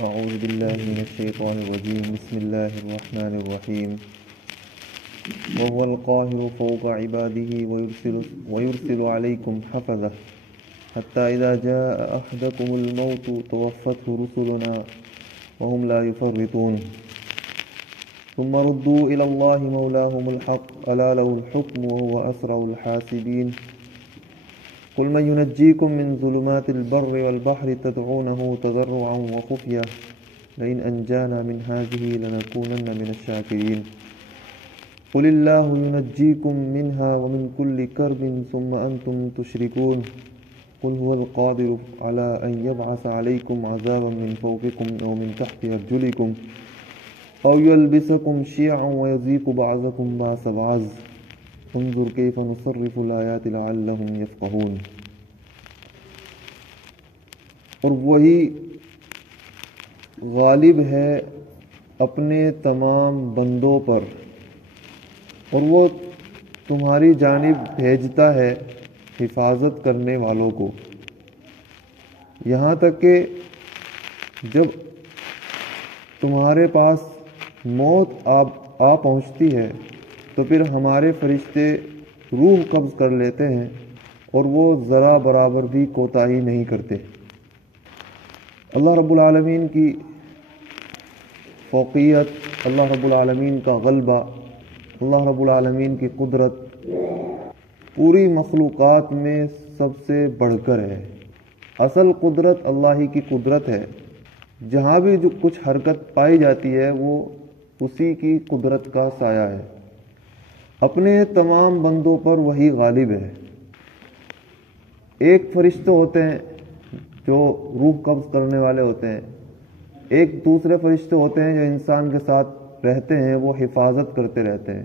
أعوذ بالله من الشيطان الرجيم. بسم الله الرحمن الرحيم. وهو القاهر فوق عباده ويرسل عليكم حفظة حتى إذا جاء أحدكم الموت توفته رسلنا وهم لا يفرطون ثم ردوا إلى الله مولاهم الحق ألا له الحكم وهو أسرع الحاسبين. قل من ينجيكم من ظلمات البر والبحر تدعونه تضرعا وخفية لئن أنجانا من هذه لنكونن من الشاكرين. قل الله ينجيكم منها ومن كل كرب ثم أنتم تشركون. قل هو القادر على أن يبعث عليكم عذابا من فوقكم أو من تحت أرجلكم أو يلبسكم شيعا ويذيق بعضكم بعض بعض انظر كيف نصرف الآيات لعلهم يفقهون. اور وہی غالب ہے اپنے تمام بندوں پر اور وہ تمہاری جانب بھیجتا ہے حفاظت کرنے والوں کو، یہاں تک کہ جب تمہارے پاس موت آ پہنچتی ہے تو پھر ہمارے فرشتے روح قبض کر لیتے ہیں اور وہ ذرا برابر بھی کوتاہی نہیں کرتے۔ اللہ رب العالمین کی فوقیت، اللہ رب العالمین کا غلبہ، اللہ رب العالمین کی قدرت پوری مخلوقات میں سب سے بڑھ کر ہے۔ اصل قدرت اللہ ہی کی قدرت ہے، جہاں بھی جو کچھ حرکت پائی جاتی ہے وہ اسی کی قدرت کا سایہ ہے۔ اپنے تمام بندوں پر وہی غالب ہے۔ ایک فرشتے ہوتے ہیں جو روح قبض کرنے والے ہوتے ہیں، ایک دوسرے فرشتے ہوتے ہیں جو انسان کے ساتھ رہتے ہیں، وہ حفاظت کرتے رہتے ہیں۔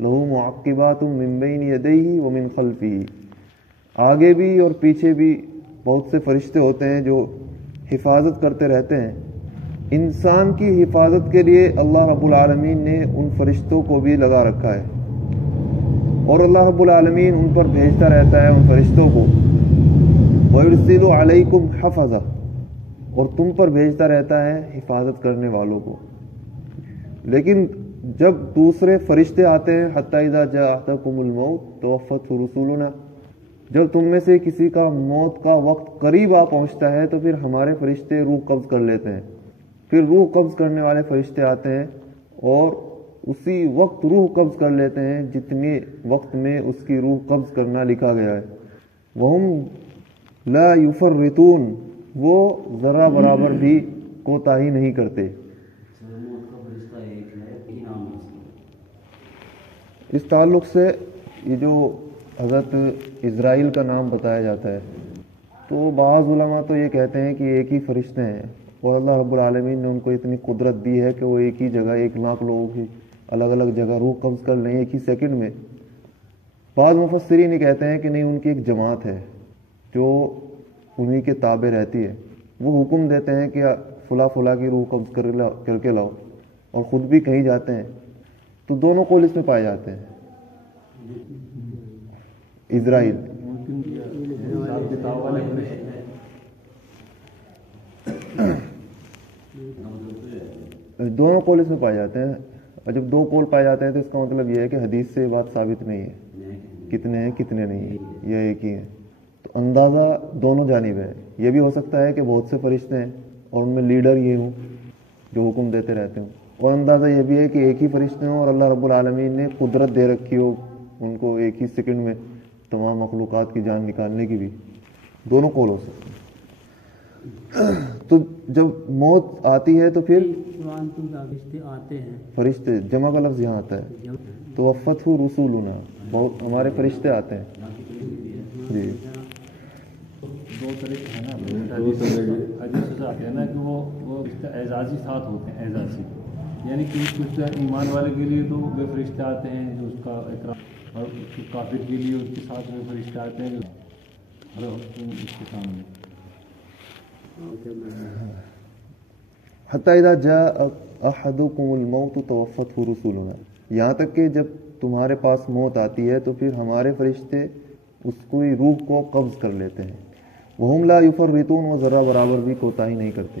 لہو معقبات من بین یدیہ ومن خلفہ، آگے بھی اور پیچھے بھی بہت سے فرشتے ہوتے ہیں جو حفاظت کرتے رہتے ہیں۔ انسان کی حفاظت کے لیے اللہ رب العالمین نے ان فرشتوں کو بھی لگا رکھا ہے اور اللہ رب العالمین ان پر بھیجتا رہتا ہے ان فرشتوں کو۔ وَيُرْسِلُ عَلَيْكُمْ حَفَظَةً، اور تم پر بھیجتا رہتا ہے حفاظت کرنے والوں کو۔ لیکن جب دوسرے فرشتے آتے ہیں، حَتَّى إِذَا جَاءَ أَحَدَكُمُ الْمَوْتُ تَوَفَّتْهُ رُسُلُنَا، جب تم میں سے کسی کا موت کا وقت قریب آ پہنچتا ہے تو پھر ہمارے فرشتے روح قبض کر لیتے ہیں۔ پھر روح قبض کرنے والے فرشتے آتے ہیں اور اسی وقت روح قبض کر لیتے ہیں جتنے وقت میں اس کی روح قبض کرنا لکھا گیا ہے۔ وَهُمْ لَا يُفَرِّطُونَ، وہ ذرا برابر بھی کوتاہی نہیں کرتے۔ اس تعلق سے یہ جو حضرت اسرائیل کا نام بتایا جاتا ہے تو بعض علماء تو یہ کہتے ہیں کہ ایک ہی فرشتے ہیں اور اللہ رب العالمین نے ان کو اتنی قدرت دی ہے کہ وہ ایک ہی جگہ 1,00,000 لوگوں کی الگ الگ جگہ روح قبض کر لیں ایک ہی سیکنڈ میں۔ بعض مفسرین یہ کہتے ہیں کہ نہیں، ان کی ایک جماعت ہے جو انہی کے تابع رہتی ہے، وہ حکم دیتے ہیں کہ فلاں فلاں کی روح قبض کر کے لاؤ اور خود بھی کہیں جاتے ہیں، تو دونوں قول اس میں پائے جاتے ہیں۔ اسرائیل دونوں قول اس میں پائے جاتے ہیں، اور جب دو قول پائے جاتے ہیں تو اس کا مطلب یہ ہے کہ حدیث سے یہ بات ثابت نہیں ہے کتنے ہیں کتنے نہیں ہیں، یہ ایک ہی ہے۔ تو اندازہ دونوں جانب ہے، یہ بھی ہو سکتا ہے کہ بہت سے فرشتے ہیں اور ان میں لیڈر یہ ہوں جو حکم دیتے رہتے ہوں، اور اندازہ یہ بھی ہے کہ ایک ہی فرشتے ہوں اور اللہ رب العالمین نے قدرت دے رکھی ہو ان کو ایک ہی سیکنڈ میں تمام مخلوقات کی جان نکالنے کی بھی۔ دونوں قول ہو سکتے ہیں۔ تو جب موت آتی ہے تو پھر فرشتے، جمع کا لفظ یہاں آتا ہے، توفته رسولنا، بہت ہمارے فرشتے آتے ہیں۔ جی دو طریقے ہیں نا، حدیث سے آتے ہیں نا کہ وہ اعزازی ساتھ ہوتے ہیں، اعزازی یعنی کہ کچھ ایمان والے کے لیے تو وہ فرشتے آتے ہیں جو اس کا اکرام، اور کافر کے لیے اس کے ساتھ وہ فرشتے آتے ہیں جو اس کے سامنے۔ حتی اذا جاء احدکم الموت توفته رسولنا، یہاں تک کہ جب تمہارے پاس موت آتی ہے تو پھر ہمارے فرشتے اس کی روح کو قبض کر لیتے ہیں۔ وہم لا یفرطون، وہ ذرا برابر بھی کوتاہی نہیں کرتے۔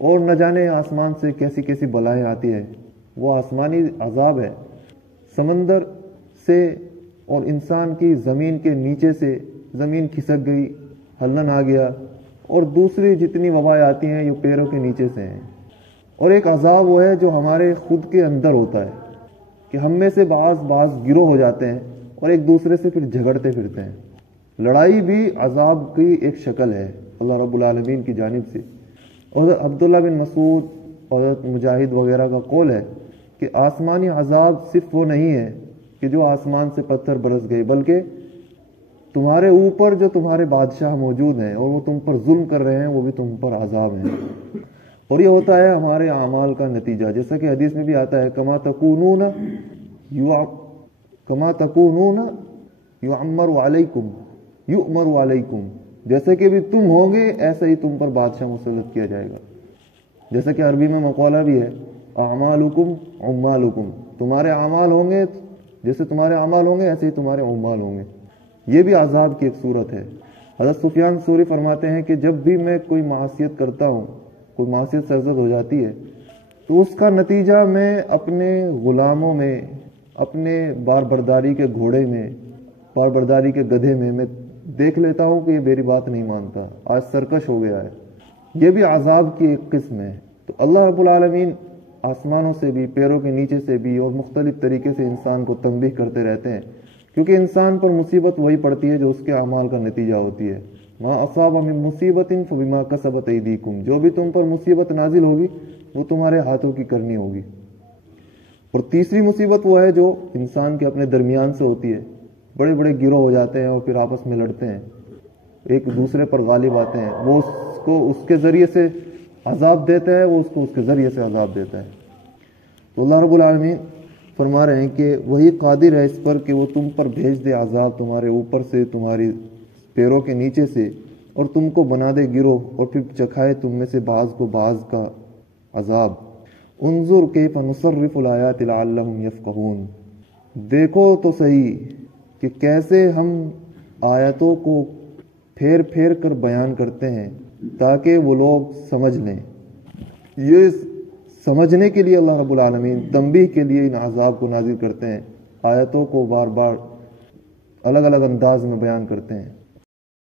اور نہ جانے آسمان سے کیسی کیسی بلائیں آتی ہیں، وہ آسمانی عذاب ہے۔ سمندر سے اور انسان کی زمین کے نیچے سے زمین کھسک گئی، ہلن آ گیا، اور دوسری جتنی وبائیں آتی ہیں یہ پیروں کے نیچے سے ہیں۔ اور ایک عذاب وہ ہے جو ہمارے خود کے اندر ہوتا ہے کہ ہم میں سے بعض گروہ ہو جاتے ہیں اور ایک دوسرے سے پھر جھگڑتے پھرتے ہیں۔ لڑائی بھی عذاب کی ایک شکل ہے اللہ رب العالمین کی جانب سے۔ اور عبداللہ بن مسعود اور حضرت مجاہد وغیرہ کا قول ہے کہ آسمانی عذاب صرف وہ نہیں ہے کہ جو آسمان سے پتھر برس گئے، بلکہ تمہارے اوپر جو تمہارے بادشاہ موجود ہیں اور وہ تم پر ظلم کر رہے ہیں، وہ بھی تم پر عذاب ہیں۔ اور یہ ہوتا ہے ہمارے اعمال کا نتیجہ، جیسا کہ حدیث میں بھی آتا ہے کما تکونون یؤمر علیکم، جیسے کہ بھی تم ہوں گے ایسا ہی تم پر بادشاہ مسلط کیا جائے گا۔ جیسا کہ عربی میں مقولہ بھی ہے اعمالکم عمالکم، تمہارے اعمال ہوں گے جیسے تمہارے اعمال ہوں گے ایسے ہی تمہارے عمال ہوں گے۔ یہ بھی عذاب کی ایک صورت ہے۔ حضرت سفیان ثوری فرماتے ہیں کہ جب بھی میں کوئی معصیت کرتا ہوں، کوئی معصیت سرزد ہو جاتی ہے، تو اس کا نتیجہ میں اپنے غلاموں میں، اپنے بار برداری کے گھوڑے میں، بار برداری کے گدھے میں دیکھ لیتا ہوں کہ یہ میری بات نہیں مانتا، آج سرکش ہو گیا ہے۔ یہ بھی عذاب کی ایک قسم ہے۔ تو اللہ رب العالمین آسمانوں سے بھی، پیروں کے نیچے سے بھی اور مختلف طریقے سے انسان کو تنبیہ کرتے رہتے ہیں، کیونکہ انسان پر مصیبت وہی پڑتی ہے جو اس کے اعمال کا نتیجہ ہوتی ہے۔ ما اصاب من مصیبت فبما کسبت ایدیکم، جو بھی تم پر مصیبت نازل ہوگی وہ تمہارے ہاتھوں کی کرنی ہوگی۔ اور تیسری مصیبت وہ ہے جو انسان کے اپنے درمیان سے ہوتی ہے، بڑے بڑے گروہ ہو جاتے ہیں اور پھر آپس میں لڑتے ہیں، ایک دوسرے پر غالب آتے ہیں، وہ اس کو اس کے ذریعے سے عذاب دیتا ہے، وہ اس کو اس کے ذریعے سے عذاب دیتا ہے۔ تو اللہ رب العالمین فرما رہے ہیں کہ وہی قادر ہے اس پر کہ وہ تم پر بھیج دے عذاب تمہارے اوپر سے، تمہاری پیروں کے نیچے سے، اور تم کو بنا دے گروہ، اور پھر چکھائے تم میں سے بعض کو بعض کا عذاب۔ انظر کیف نصرف الآیات لعلہم یفقہون، دیکھو تو صحیح کہ کیسے ہم آیتوں کو پھیر پھیر کر بیان کرتے ہیں تاکہ وہ لوگ سمجھ لیں۔ یہ سمجھنے کے لیے اللہ رب العالمین تنبیہ کے لیے ان عذاب کو نازل کرتے ہیں، آیتوں کو بار بار الگ الگ انداز میں بیان کرتے ہیں۔